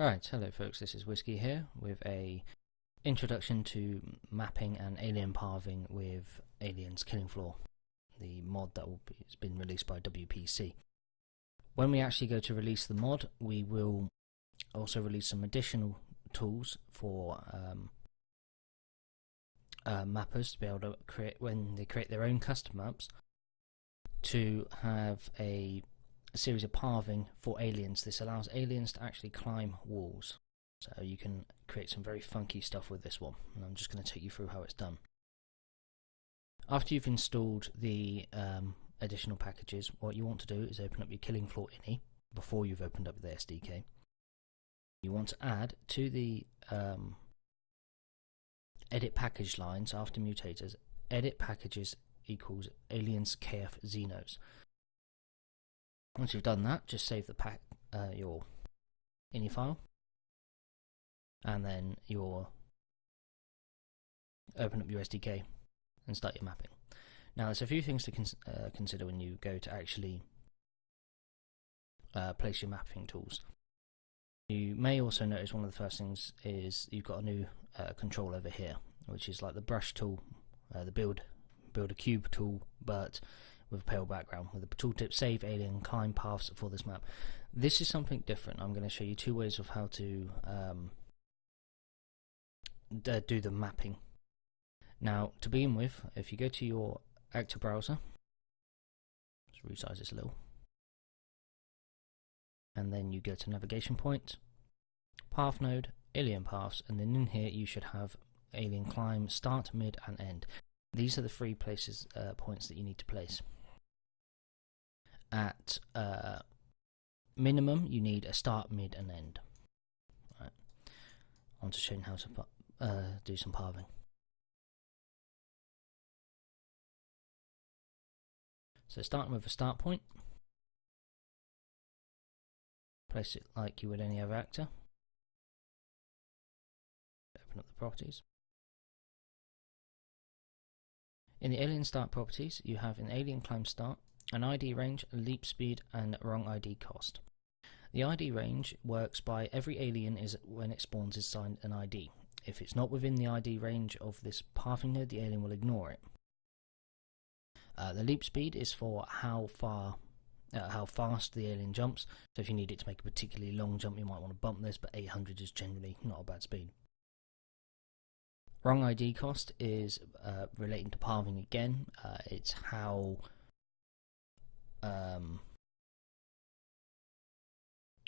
Alright, hello folks, this is Whiskey here with a introduction to mapping and alien pathing with Aliens Killing Floor, the mod that has been released by WPC. When we actually go to release the mod, we will also release some additional tools for mappers to be able to create, when they create their own custom maps, to have a series of pathing for aliens. This allows aliens to actually climb walls, so you can create some very funky stuff with this one, and I'm just going to take you through how it's done. After you've installed the additional packages, what you want to do is open up your Killing Floor INI before you've opened up the SDK. You want to add to the edit package lines after mutators, edit packages equals aliens kf Xenos. Once you've done that, just save the your INI file, and then you'll open up your SDK and start your mapping. Now, there's a few things to consider when you go to actually place your mapping tools. You may also notice one of the first things is you've got a new control over here, which is like the brush tool, the build a cube tool, but with a pale background, with the tooltip save alien climb paths for this map. This is something different. I'm going to show you two ways of how to do the mapping. Now, to begin with, if you go to your actor browser, just resize this a little, and then you go to navigation point, path node, alien paths, and then in here you should have alien climb start, mid, and end. These are the three places points that you need to place. At minimum, you need a start, mid, and end. Right. On to showing how to do some pathing. So starting with a start point, place it like you would any other actor. Open up the properties. In the alien start properties, you have an alien climb start, an ID range, a leap speed, and wrong ID cost. The ID range works by every alien when it spawns is assigned an ID. If it's not within the ID range of this pathing node, the alien will ignore it. The leap speed is for how fast the alien jumps. So if you need it to make a particularly long jump, you might want to bump this, but 800 is generally not a bad speed. Wrong ID cost is relating to pathing again. It's how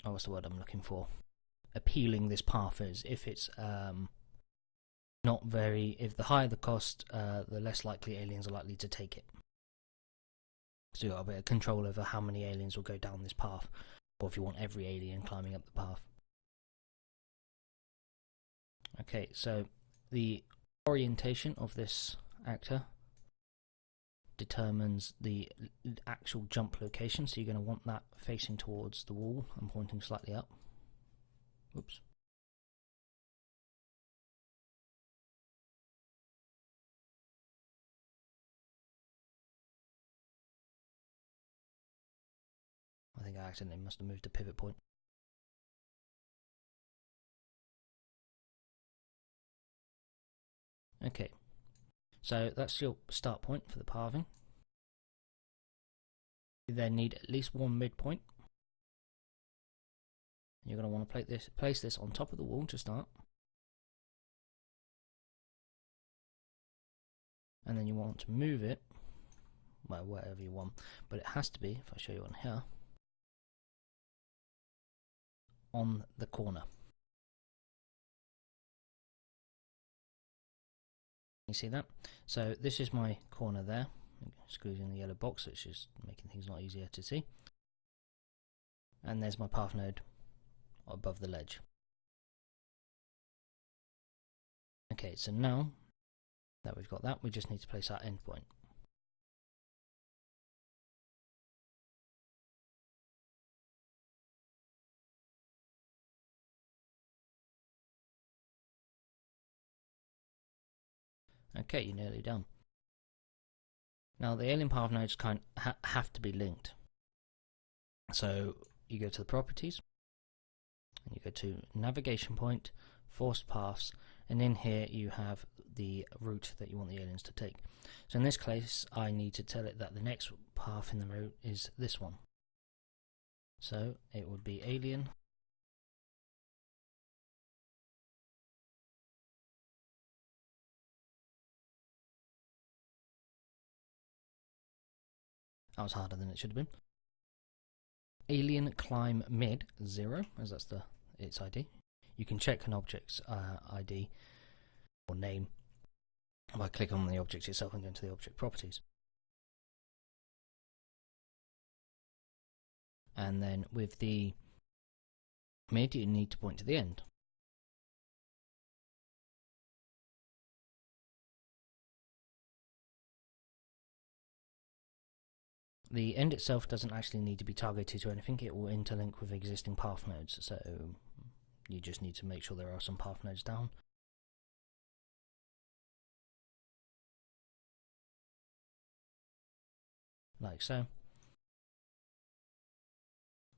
what's the word I'm looking for? Appealing this path is. If it's if the higher the cost, the less likely aliens are likely to take it. So you've got a bit of control over how many aliens will go down this path, or if you want every alien climbing up the path. Okay, so the orientation of this actor determines the actual jump location, so you're going to want that facing towards the wall and pointing slightly up. Oops. I think I accidentally must have moved the pivot point. Okay, so that's your start point for the pathing. You then need at least one midpoint. You're going to want to place this on top of the wall to start. And then you want to move it, well, wherever you want, but it has to be, if I show you on here, on the corner. You see that? So this is my corner there. Squeezing the yellow box, which is making things a lot easier to see. And there's my path node above the ledge. Okay, so now that we've got that, we just need to place our endpoint. Okay, you're nearly done. Now the alien path nodes have to be linked. So you go to the properties, And you go to navigation point, forced paths, and in here you have the route that you want the aliens to take. So in this case, I need to tell it that the next path in the route is this one. So it would be alien. That was harder than it should have been. Alien climb mid 0, as that's its ID. You can check an object's ID or name by clicking on the object itself and going to the object properties. And then with the mid, you need to point to the end. The end itself doesn't actually need to be targeted to anything, it will interlink with existing path nodes, so you just need to make sure there are some path nodes down. Like so.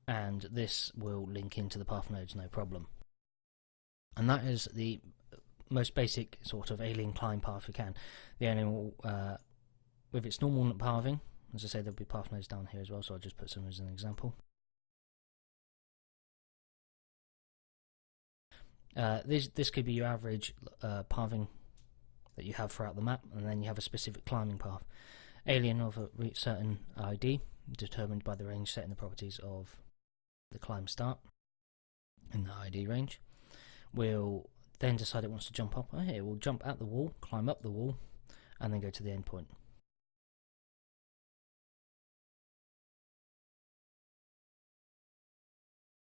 And this will link into the path nodes no problem. And that is the most basic sort of alien climb path you can. The alien will, with its normal pathing, as I say, there'll be path nodes down here as well, so I'll just put some as an example. This could be your average pathing that you have throughout the map, and then you have a specific climbing path. Alien of a certain ID, determined by the range set in the properties of the climb start in the ID range, will then decide it wants to jump up. It will jump at the wall, climb up the wall, and then go to the end point.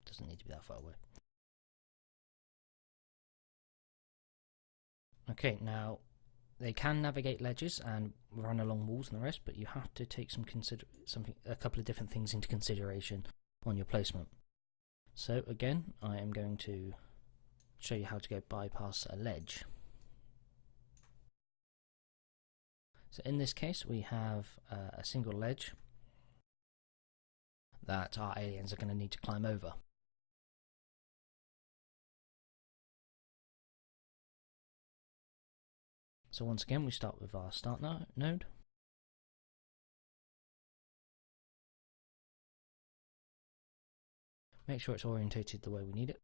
Doesn't need to be that far away. Okay, now they can navigate ledges and run along walls and the rest, but you have to take a couple of different things into consideration on your placement. So again, I am going to show you how to go bypass a ledge. So in this case, we have a single ledge that our aliens are going to need to climb over. So once again, we start with our start node. Make sure it's orientated the way we need it.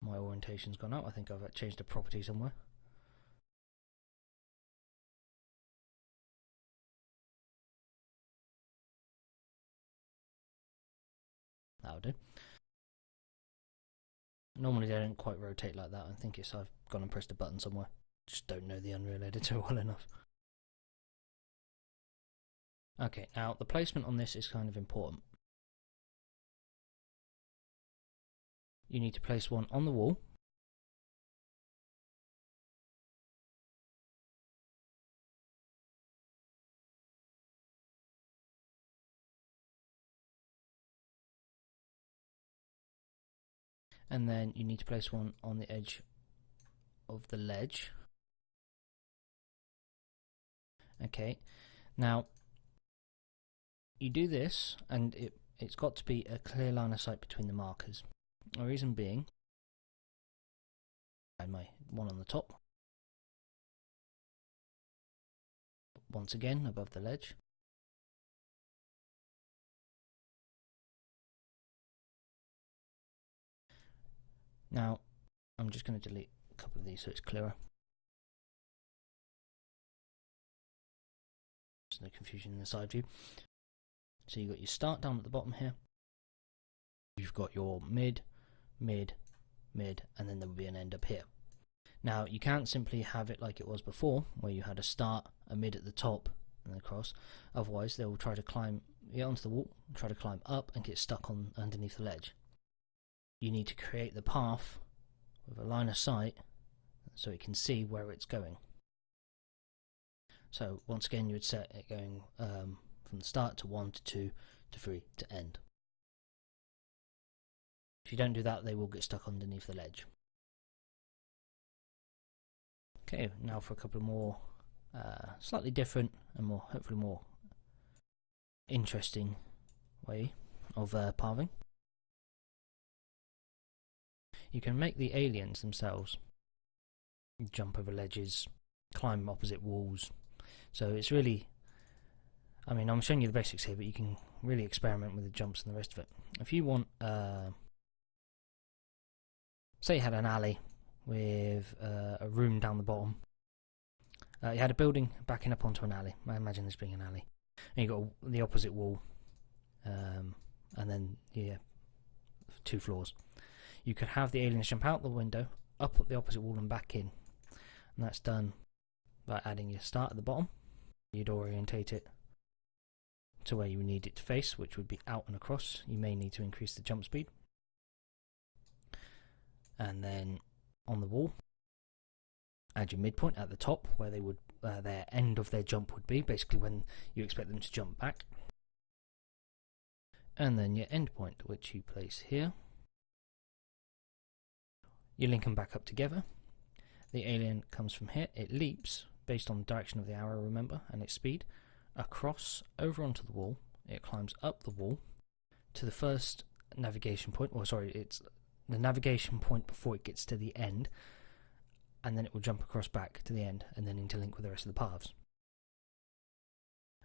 My orientation's gone out. I think I've changed a property somewhere. That'll do. Normally they don't quite rotate like that. I think I've gone and pressed a button somewhere. Just don't know the Unreal Editor well enough. Okay, now the placement on this is kind of important. You need to place one on the wall. And then you need to place one on the edge of the ledge. Okay, now you do this and it's got to be a clear line of sight between the markers. The reason being, and my one on the top, once again above the ledge. Now I'm just going to delete a couple of these so it's clearer. There's no confusion in the side view. So you've got your start down at the bottom here. You've got your mid, mid, mid, and then there will be an end up here. Now you can't simply have it like it was before, where you had a start, a mid at the top, and across. Otherwise they will try to get onto the wall, try to climb up and get stuck on underneath the ledge. You need to create the path with a line of sight so it can see where it's going. So once again you would set it going from the start to 1 to 2 to 3 to end. If you don't do that, they will get stuck underneath the ledge. Okay, now for a couple more slightly different and hopefully more interesting way of pathing. You can make the aliens themselves jump over ledges, climb opposite walls. So it's really, I mean, I'm showing you the basics here, but you can really experiment with the jumps and the rest of it. If you want, say you had an alley with a room down the bottom. You had a building backing up onto an alley. I imagine this being an alley. And you got the opposite wall, and then yeah, 2 floors. You could have the aliens jump out the window, up at the opposite wall and back in. And that's done by adding your start at the bottom. You'd orientate it to where you need it to face, which would be out and across. You may need to increase the jump speed. And then on the wall, add your midpoint at the top, where they would their end of their jump would be, basically when you expect them to jump back. And then your end point, which you place here. You link them back up together. The alien comes from here. It leaps based on the direction of the arrow, remember, and its speed, across over onto the wall. It climbs up the wall to the first navigation point, or sorry, it's the navigation point before it gets to the end, and then it will jump across back to the end and then interlink with the rest of the paths.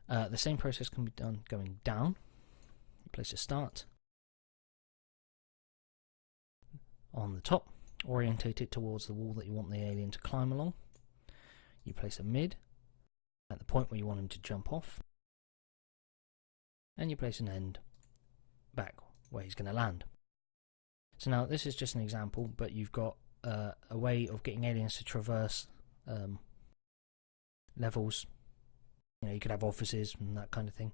The same process can be done going down. You place a start on the top, orientate it towards the wall that you want the alien to climb along. You place a mid at the point where you want him to jump off, and you place an end back where he's going to land. So now this is just an example, but you've got a way of getting aliens to traverse levels. You know, you could have offices and that kind of thing.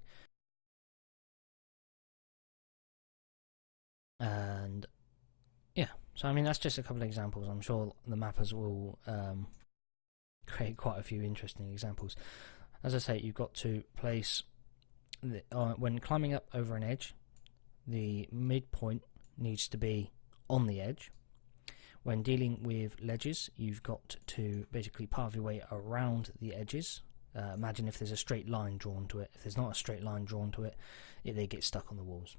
And yeah, so I mean that's just a couple of examples. I'm sure the mappers will create quite a few interesting examples. As I say, you've got to place when climbing up over an edge, the midpoint needs to be on the edge. When dealing with ledges, you've got to basically path your way around the edges. Imagine if there's a straight line drawn to it. If there's not a straight line drawn to it, they get stuck on the walls.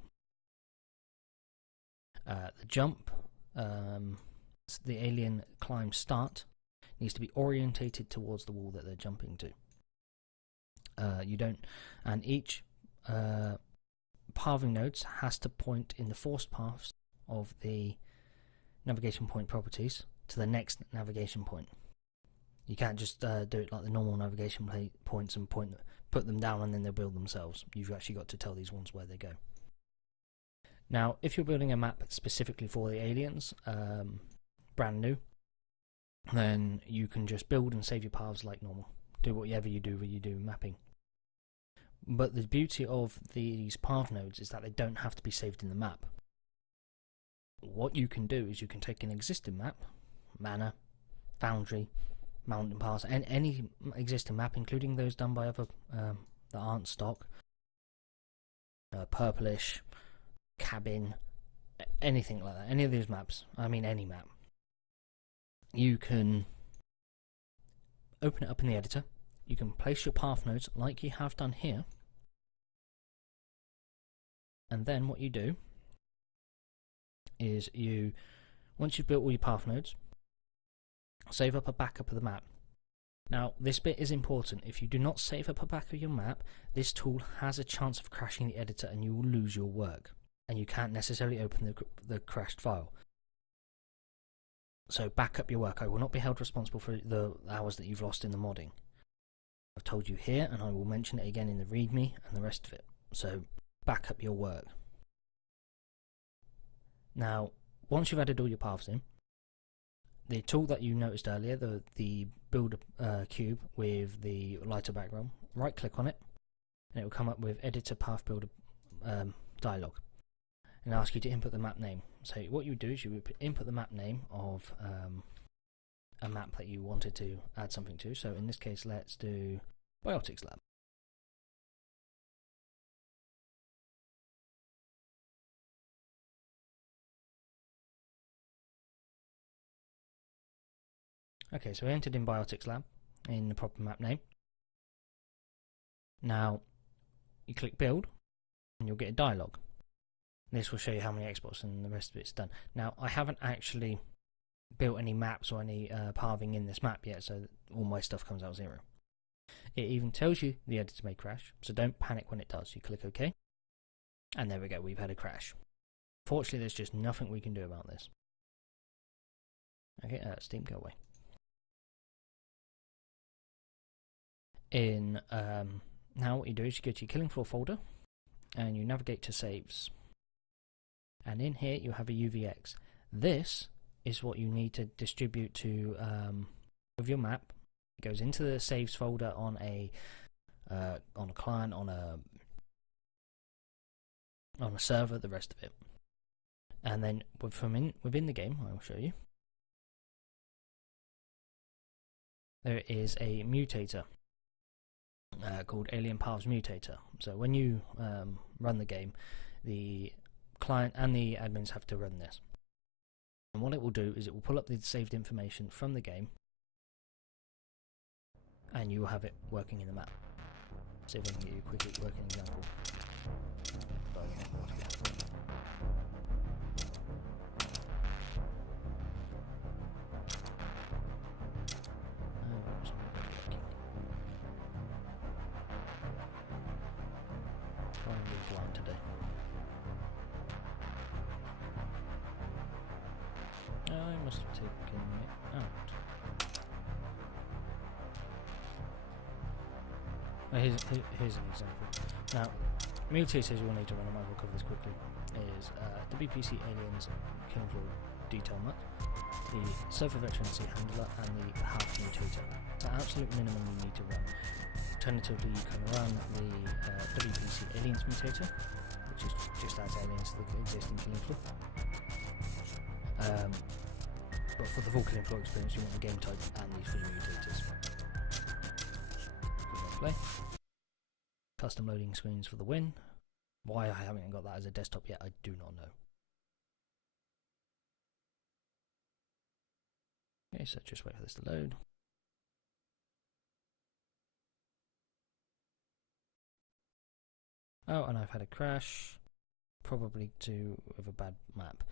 The jump, the alien climb start, needs to be orientated towards the wall that they're jumping to. And each pathing nodes has to point in the forced paths of the navigation point properties to the next navigation point. You can't just do it like the normal navigation points and put them down and then they'll build themselves. You've actually got to tell these ones where they go. Now, if you're building a map specifically for the aliens, brand new, then you can just build and save your paths like normal. Do whatever you do when you do mapping. But the beauty of these path nodes is that they don't have to be saved in the map. What you can do is you can take an existing map, Manor, Foundry, Mountain Pass, and any existing map, including those done by other that aren't stock, Purplish, Cabin, anything like that, any of these maps, I mean any map. You can open it up in the editor, you can place your path nodes like you have done here, and then what you do is once you've built all your path nodes, save up a backup of the map. Now this bit is important. If you do not save up a backup of your map, this tool has a chance of crashing the editor and you will lose your work, and you can't necessarily open the crashed file. So back up your work. I will not be held responsible for the hours that you've lost in the modding. I've told you here, and I will mention it again in the readme and the rest of it. So back up your work. Now, once you've added all your paths in, the tool that you noticed earlier, the build cube with the lighter background, right click on it, and it will come up with editor path builder dialog, and ask you to input the map name. So what you would do is you would input the map name of a map that you wanted to add something to. So in this case, let's do Biotics Lab. Okay, so we entered in Biotics Lab in the proper map name. Now you click build, and you'll get a dialogue. This will show you how many exports and the rest of it's done. Now, I haven't actually built any maps or any pathing in this map yet, so all my stuff comes out 0. It even tells you the editor may crash, so don't panic when it does. You click OK, and there we go, we've had a crash. Fortunately, there's just nothing we can do about this. Okay, Steam, go away. Now what you do is you go to your Killing Floor folder, and you navigate to saves. And in here you have a UVX. This is what you need to distribute to with your map. It goes into the saves folder on a client, on a server, the rest of it. And then within the game, I will show you. There is a mutator called Alien Paths Mutator. So when you run the game, the client and the admins have to run this. And what it will do is it will pull up the saved information from the game, and you will have it working in the map. See if I can get you a quick working example. Blind today. I must have taken it out. Here's an example. Now, mutators you will need to run, I might as well cover this quickly, is WPC Aliens Killing Floor Detail Map, the Surfer Veterancy Handler, and the Half Mutator. It's the absolute minimum you need to run. Alternatively, you can run the WPC Aliens Mutator, which is just adds aliens to the existing Killing Floor. But for the full Killing Floor experience, you want the game type and these 3 mutators. Play. Custom loading screens for the win. Why I haven't got that as a desktop yet, I do not know. Okay, so just wait for this to load. Oh, and I've had a crash, probably with a bad map.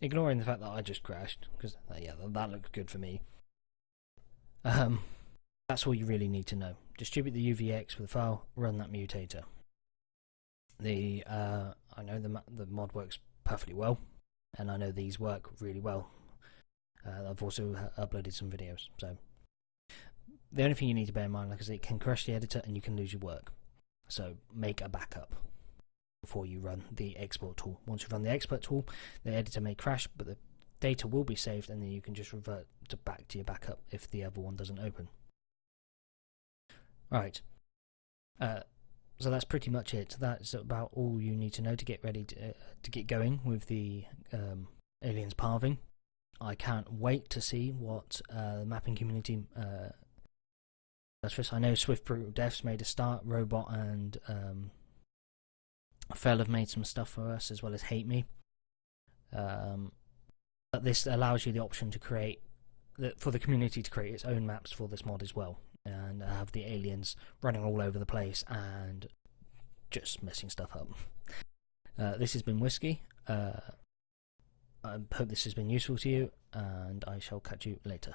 Ignoring the fact that I just crashed, because yeah, that looks good for me. That's all you really need to know. Distribute the UVX with a file, run that mutator. I know the mod works perfectly well, and I know these work really well. I've also uploaded some videos, so the only thing you need to bear in mind, like I said, it can crash the editor and you can lose your work. So make a backup before you run the export tool. Once you run the export tool, the editor may crash, but the data will be saved, and then you can just revert back to your backup if the other one doesn't open. Right. So that's pretty much it. That's about all you need to know to get ready to get going with the Aliens Pathing. I can't wait to see what the mapping community does for us. I know Swift Brutal Deaths made a start, Robot and Fell have made some stuff for us, as well as Hate Me. But this allows you the option to create, for the community to create its own maps for this mod as well, and have the aliens running all over the place and just messing stuff up. This has been Whiskey. I hope this has been useful to you, and I shall catch you later.